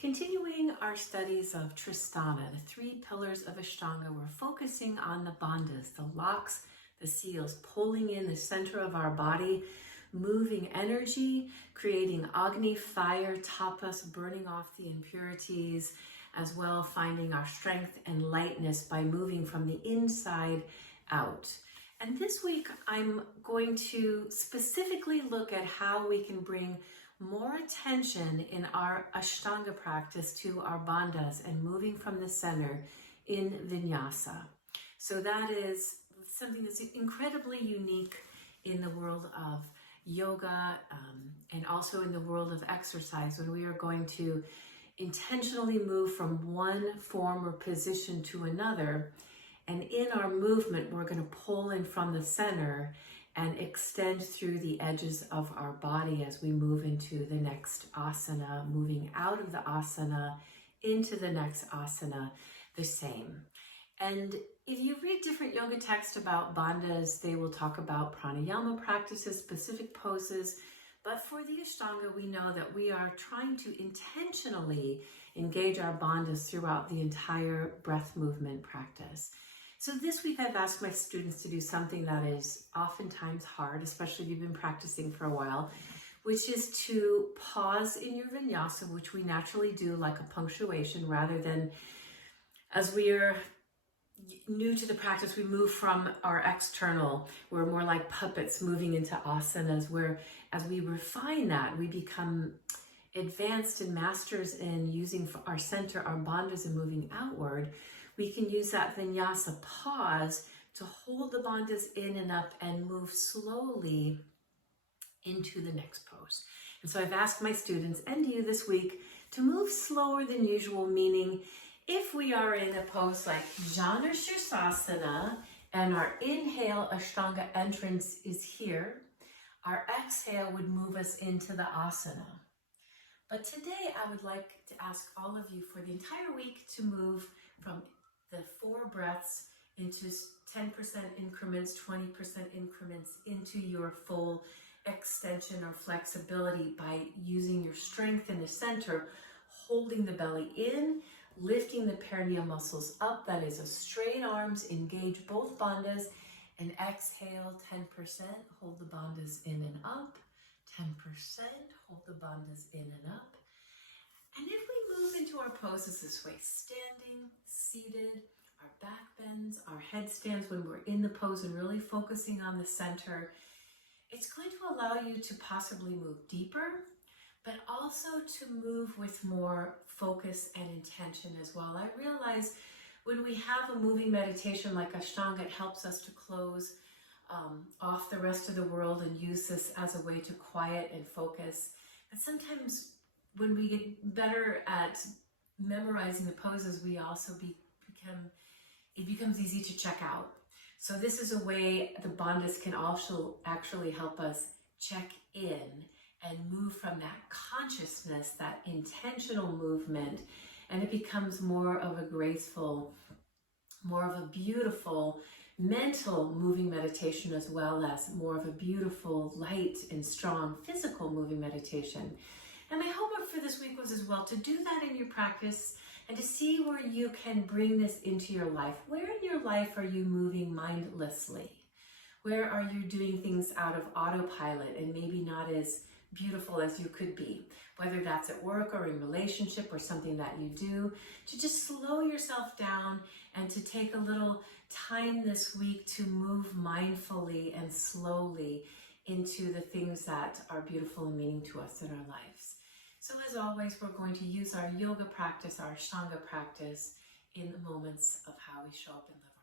Continuing our studies of Tristana, the three pillars of Ashtanga, we're focusing on the bandhas, the locks, the seals, pulling in the center of our body, moving energy, creating Agni, fire, tapas, burning off the impurities, as well finding our strength and lightness by moving from the inside out. And this week, I'm going to specifically look at how we can bring more attention in our Ashtanga practice to our bandhas and moving from the center in vinyasa. So that is something that's incredibly unique in the world of yoga and also in the world of exercise, when we are going to intentionally move from one form or position to another. And in our movement, we're going to pull in from the center and extend through the edges of our body as we move into the next asana, moving out of the asana into the next asana, the same. And if you read different yoga texts about bandhas, they will talk about pranayama practices, specific poses. But for the Ashtanga, we know that we are trying to intentionally engage our bandhas throughout the entire breath movement practice. So this week I've asked my students to do something that is oftentimes hard, especially if you've been practicing for a while, which is to pause in your vinyasa, which we naturally do like a punctuation, rather than, as we are new to the practice, we move from our external. We're more like puppets moving into asanas, where as we refine that, we become advanced and masters in using our center, our bandhas, and moving outward. We can use that vinyasa pause to hold the bandhas in and up and move slowly into the next pose. And so I've asked my students and you this week to move slower than usual, meaning if we are in a pose like Janu Sirsasana and our inhale Ashtanga entrance is here, our exhale would move us into the asana. But today I would like to ask all of you for the entire week to move from the 4 breaths into 10% increments, 20% increments into your full extension or flexibility by using your strength in the center, holding the belly in, lifting the perineal muscles up. That is a straight arms, engage both bandhas, and exhale 10%, hold the bandhas in and up, 10%, hold the bandhas in and up. And if we move into our poses this way, standing, seated, our back bends, our headstands when we're in the pose and really focusing on the center, it's going to allow you to possibly move deeper, but also to move with more focus and intention as well. I realize when we have a moving meditation like Ashtanga, it helps us to close off the rest of the world and use this as a way to quiet and focus. But sometimes when we get better at memorizing the poses, we also it becomes easy to check out. So this is a way the bandhas can also actually help us check in and move from that consciousness, that intentional movement, and it becomes more of a graceful, more of a beautiful mental moving meditation, as well as more of a beautiful, light and strong physical moving meditation. And my homework for this week was as well to do that in your practice and to see where you can bring this into your life. Where in your life are you moving mindlessly? Where are you doing things out of autopilot and maybe not as beautiful as you could be? Whether that's at work or in relationship or something that you do, to just slow yourself down and to take a little time this week to move mindfully and slowly into the things that are beautiful and meaning to us in our lives. So as always, we're going to use our yoga practice, our Ashtanga practice in the moments of how we show up and live